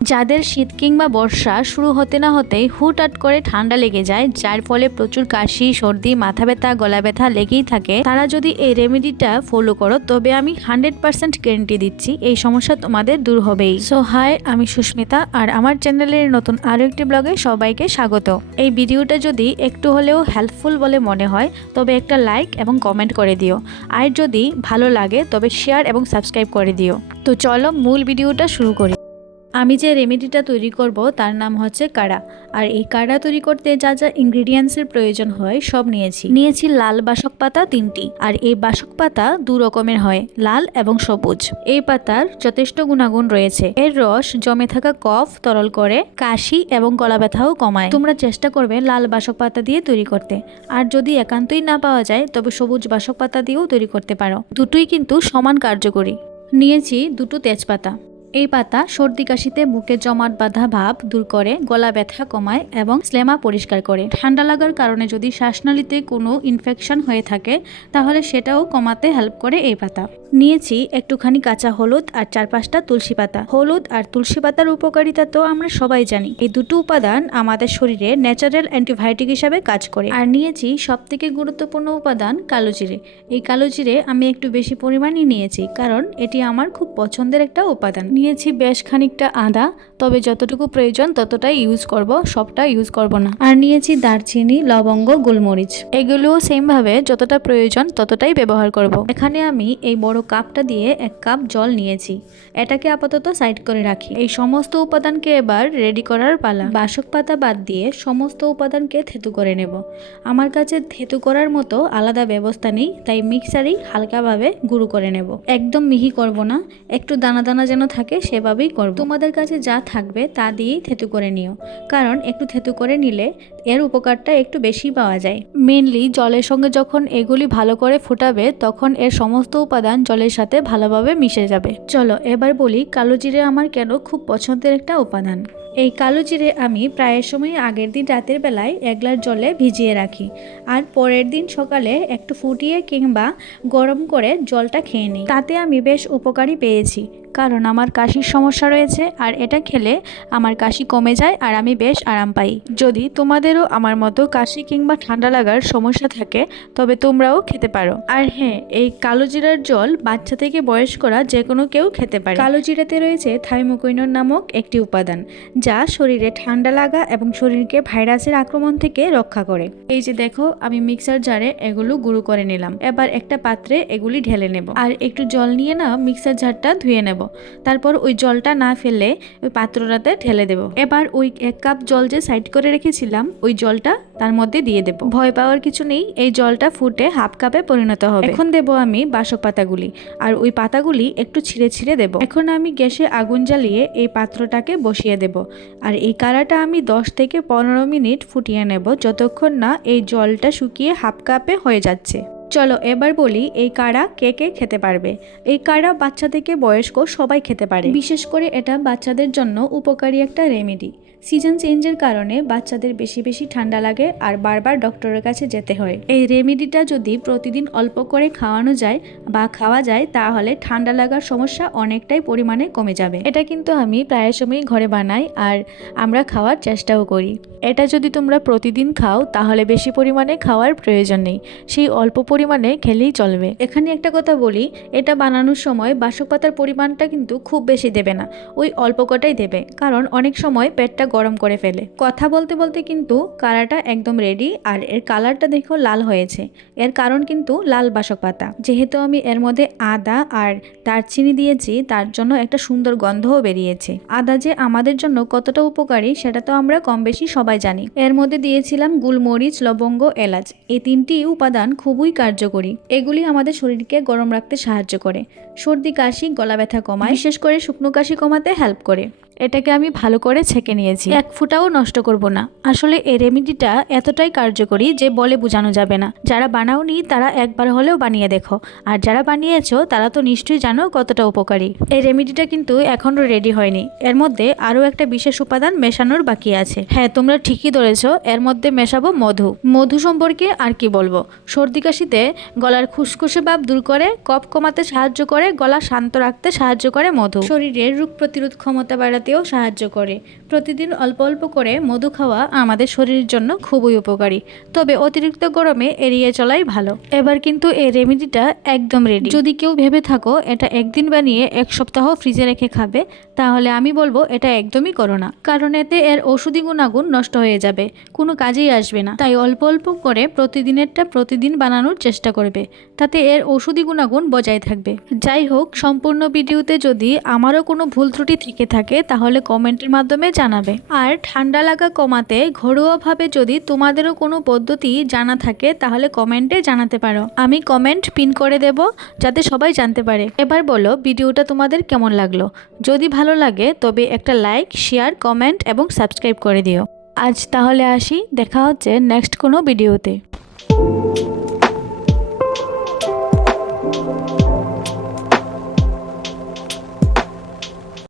যাদের শীত কিংবা বর্ষা শুরু হতে না হতেই হুটহাট করে ঠান্ডা লেগে যায়, যার ফলে প্রচুর কাশি, সর্দি, মাথা ব্যথা, গলা ব্যথা লেগেই থাকে, তারা যদি এই রেমেডিটা ফলো করো তবে আমি 100% গ্যারান্টি দিচ্ছি এই সমস্যা তোমাদের দূর হবেই। সো হাই, আমি সুস্মিতা আর আমার চ্যানেলের নতুন আরও একটি ব্লগে সবাইকে স্বাগত। এই ভিডিওটা যদি একটু হলেও হেল্পফুল বলে মনে হয় তবে একটা লাইক এবং কমেন্ট করে দিও, আর যদি ভালো লাগে তবে শেয়ার এবং সাবস্ক্রাইব করে দিও। তো চলো মূল ভিডিওটা শুরু করি। আমি যে রেমেডিটা তৈরি করব তার নাম হচ্ছে কাড়া। আর এই কাড়া তৈরি করতে যা যা ইনগ্রিডিয়েন্টসের প্রয়োজন হয় সব নিয়েছি লাল বাসক পাতা 3টি। আর এই বাসক পাতা 2 রকমের হয়, লাল এবং সবুজ। এই পাতার যথেষ্ট গুণাগুণ রয়েছে। এর রস জমে থাকা কফ তরল করে, কাশি এবং গলা ব্যথাও কমায়। তোমরা চেষ্টা করবে লাল বাসক পাতা দিয়ে তৈরি করতে, আর যদি একান্তই না পাওয়া যায় তবে সবুজ বাসক পাতা দিয়েও তৈরি করতে পারো। দুটোই কিন্তু সমান কার্যকরী। নিয়েছি 2টো তেজপাতা। এই পাতা সর্দি কাশিতে বুকে জমাট বাঁধা ভাব দূর করে, গলা ব্যথা কমায় এবং স্লেমা পরিষ্কার করে। ঠান্ডা লাগার কারণে যদি শ্বাসনালীতে কোনো ইনফেকশন হয়ে থাকে তাহলে সেটাও কমাতে হেল্প করে এই পাতা। নিয়েছি একটুখানি কাঁচা হলুদ আর 4-5টা তুলসী পাতা। হলুদ আর তুলসী পাতার উপকারিতা তো আমরা সবাই জানি। এই দুটো উপাদান আমাদের শরীরে ন্যাচারাল অ্যান্টিবায়োটিক হিসাবে কাজ করে। আর নিয়েছি সবথেকে গুরুত্বপূর্ণ উপাদান কালো জিরে। এই কালো জিরে আমি একটু বেশি পরিমাণই নিয়েছি, কারণ এটি আমার খুব পছন্দের একটা উপাদান। নিয়েছি বেশ খানিকটা আদা, তবে যতটুকু প্রয়োজন ততটাই ইউজ করব, সবটা ইউজ করব না। আর নিয়েছি দারচিনি, লবঙ্গ, গোলমরিচ। এগুলোও সেম ভাবে যতটা প্রয়োজন ততটাই ব্যবহার করব। এখানে আমি এই বড় কাপটা দিয়ে 1 কাপ জল নিয়েছি। এটাকে আপাতত সাইড করে রাখি। এই সমস্ত উপাদানকে এবার রেডি করার পালা। বাসক পাতা বাদ দিয়ে সমস্ত উপাদানকে থেতু করে নেব। আমার কাছে থেতু করার মতো আলাদা ব্যবস্থা নেই, তাই মিক্সারেই হালকাভাবে গুঁড়ো করে নেব। একদম মিহি করব না, একটু দানা দানা যেন থাকে সেভাবেই করব। তোমাদের কাছে যা থাকবে তা দিয়েই থেতু করে নিও, কারণ একটু থেতু করে নিলে এর উপকারটা একটু বেশি পাওয়া যায়। মেনলি জলের সঙ্গে যখন এগুলি ভালো করে ফোটাবে তখন এর সমস্ত উপাদান জলের সাথে ভালোভাবে মিশে যাবে। চলো এবার বলি কালো জিরে আমার কেন খুব পছন্দের একটা উপাদান। এই কালো জিরে আমি প্রায় সময় আগের দিন রাতের বেলায় 1 গ্লাস জলে ভিজিয়ে রাখি, আর পরের দিন সকালে একটু ফুটিয়ে কিংবা গরম করে জলটা খেয়ে নিই। তাতে আমি বেশ উপকারী পেয়েছি, কারণ আমার কাশির সমস্যা রয়েছে, আর এটা খেলে আমার কাশি কমে যায় আর আমি বেশ আরাম পাই। যদি তোমাদেরও আমার মতো কাশি কিংবা ঠান্ডা লাগার সমস্যা থাকে তবে তোমরাও খেতে পারো। আর হ্যাঁ, এই কালো জিরার জল বাচ্চা থেকে বয়স্করা যে কোনো কেউ খেতে পারে। কালো জিরাতে রয়েছে থাইমোকুইনন নামক একটি উপাদান, যা শরীরে ঠান্ডা লাগা এবং শরীরকে ভাইরাসের আক্রমণ থেকে রক্ষা করে। এই যে দেখো, আমি মিক্সার জারে এগুলো গুঁড়ো করে নিলাম। এবার একটা পাত্রে এগুলি ঢেলে নেব, আর একটু জল নিয়ে না মিক্সার জারটা ধুয়ে নেব। তারপর ওই জলটা না ফেলে ওই পাত্রটাতে ঢেলে দেব। এবার ওই 1 কাপ জল যে সাইড করে রেখেছিলাম ওই জলটা তার মধ্যে দিয়ে দেব। ভয় পাওয়ার কিছু নেই, এই জলটা ফুটে 1/2 কাপে পরিণত হবে। এখন দেব আমি বাসক পাতাগুলি, আর ওই পাতাগুলি একটু ছিঁড়ে ছিঁড়ে দেব। এখন আমি গ্যাসে আগুন জ্বালিয়ে এই পাত্রটাকে বসিয়ে দেব, আর এই কাড়াটা আমি 10 থেকে 15 মিনিট ফুটিয়ে নেব, যতক্ষণ না এই জলটা শুকিয়ে 1/2 কাপে হয়ে যাচ্ছে। চলো এবার বলি এই কাড়া কে কে খেতে পারবে। এই কাড়া বাচ্চা থেকে বয়স্ক সবাই খেতে পারে। বিশেষ করে এটা বাচ্চাদের জন্য উপকারী একটা রেমেডি। সিজন চেঞ্জের কারণে বাচ্চাদের বেশি বেশি ঠান্ডা লাগে আর বারবার ডক্টরের কাছে যেতে হয়। এই রেমেডিটা যদি প্রতিদিন অল্প করে খাওয়ানো যায় বা খাওয়া যায় তাহলে ঠান্ডা লাগার সমস্যা অনেকটাই পরিমাণে কমে যাবে। এটা কিন্তু আমি প্রায় সময়ই ঘরে বানাই আর আমরা খাওয়ার চেষ্টাও করি। এটা যদি তোমরা প্রতিদিন খাও তাহলে বেশি পরিমাণে খাওয়ার প্রয়োজন নেই, সেই অল্প পরিমাণে খেলেই চলবে। এখানে একটা কথা বলি, এটা বানানোর সময় বাসক পাতার পরিমাণটা কিন্তু খুব বেশি দেবে না, ওই অল্প কটাই দেবে, কারণ অনেক সময় পেটটা গরম করে ফেলে। কথা বলতে বলতে কিন্তু কাড়াটা একদম রেডি, আর এর কালারটা দেখো লাল হয়েছে। এর কারণ কিন্তু লাল বাসক পাতা। যেহেতু আমি এর মধ্যে আদা আর দারচিনি দিয়েছি তার জন্য একটা সুন্দর গন্ধও বেরিয়েছে। আদা যে আমাদের জন্য কতটা উপকারী সেটা তো আমরা কম বেশি সবাই জানি। এর মধ্যে দিয়েছিলাম গোলমরিচ, লবঙ্গ, এলাচ। এই 3টি উপাদান খুবই কার্যকরী। এগুলি আমাদের শরীরকে গরম রাখতে সাহায্য করে, সর্দি কাশি গলা ব্যথা কমায়, বিশেষ করে শুকনো কাশি কমাতে হেল্প করে। এটাকে আমি ভালো করে ছেঁকে নিয়েছি, 1 ফোঁটাও নষ্ট করব না। আসলে এই রেমেডিটা এতটাই কার্যকরী যে বলে বোঝানো যাবে না। যারা বানাওনি তারা একবার হলেও বানিয়ে দেখো, আর যারা বানিয়েছো তারা তো নিশ্চয়ই জানো কতটা উপকারী। এই রেমেডিটা কিন্তু এখনো রেডি হয়নি, এর মধ্যে আরও একটা বিশেষ উপাদান মেশানোর বাকি আছে। হ্যাঁ, তোমরা ঠিকই ধরেছো, এর মধ্যে মেশাবো মধু। মধু সম্পর্কে আর কি বলবো, সর্দি কাশিতে গলার খুসখুসে ভাব দূর করে, কফ কমাতে সাহায্য করে, গলা শান্ত রাখতে সাহায্য করে মধু। শরীরের রোগ প্রতিরোধ ক্ষমতা বাড়াতে কমাতেও সাহায্য করে। প্রতিদিন অল্প অল্প করে মধু খাওয়া আমাদের শরীরের জন্য খুবই উপকারী, তবে অতিরিক্ত গরমে এড়িয়ে চলাই ভালো। এবার কিন্তু এই রেমেডিটা একদম রেডি। যদি কেউ ভেবে থাকো এটা একদিন বানিয়ে এক সপ্তাহ ফ্রিজে রেখে খাবে, তাহলে আমি বলবো এটা একদমই করো না, কারণ এতে এর ঔষধি গুণাগুণ নষ্ট হয়ে যাবে, কোনো কাজেই আসবে না। তাই অল্প অল্প করে প্রতিদিনেরটা প্রতিদিন বানানোর চেষ্টা করবে, তাতে এর ঔষধি গুণাগুণ বজায় থাকবে। যাই হোক, সম্পূর্ণ ভিডিওতে যদি আমারও কোনো ভুল ত্রুটি থেকে থাকে তাহলে কমেন্টের মাধ্যমে জানাবে। আর ঠান্ডা লাগা কমাতে ঘরোয়াভাবে যদি তোমাদেরও কোনো পদ্ধতি জানা থাকে তাহলে কমেন্টে জানাতে পারো, আমি কমেন্ট পিন করে দেব যাতে সবাই জানতে পারে। এবার বলো ভিডিওটা তোমাদের কেমন লাগলো। যদি ভালো লাগে তবে একটা লাইক, শেয়ার, কমেন্ট এবং সাবস্ক্রাইব করে দিও। আজ তাহলে আসি, দেখা হচ্ছে নেক্সট কোনো ভিডিওতে।